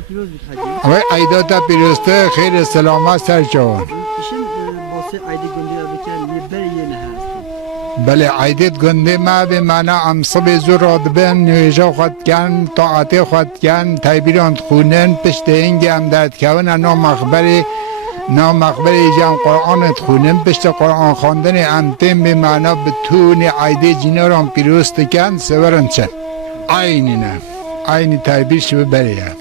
پیروز بید حاجی. و عیدات پیروزته خیر سلامت سر جوان. ایشین باسه عید گندی بکن لیبر یه نه هست. بله عیدت گنده ما به معنا ام صبح زور راد بن نویجا خود کن طاعت خود کن تایبیران خونن پشت اینگه ام داد کون نام مقبره جام قرآن خونن پشت قرآن خواندن ام تیم به معنا بتون عید جنران پیروزت کن سورن چن عینی نه عینی تایبیر شو بریه.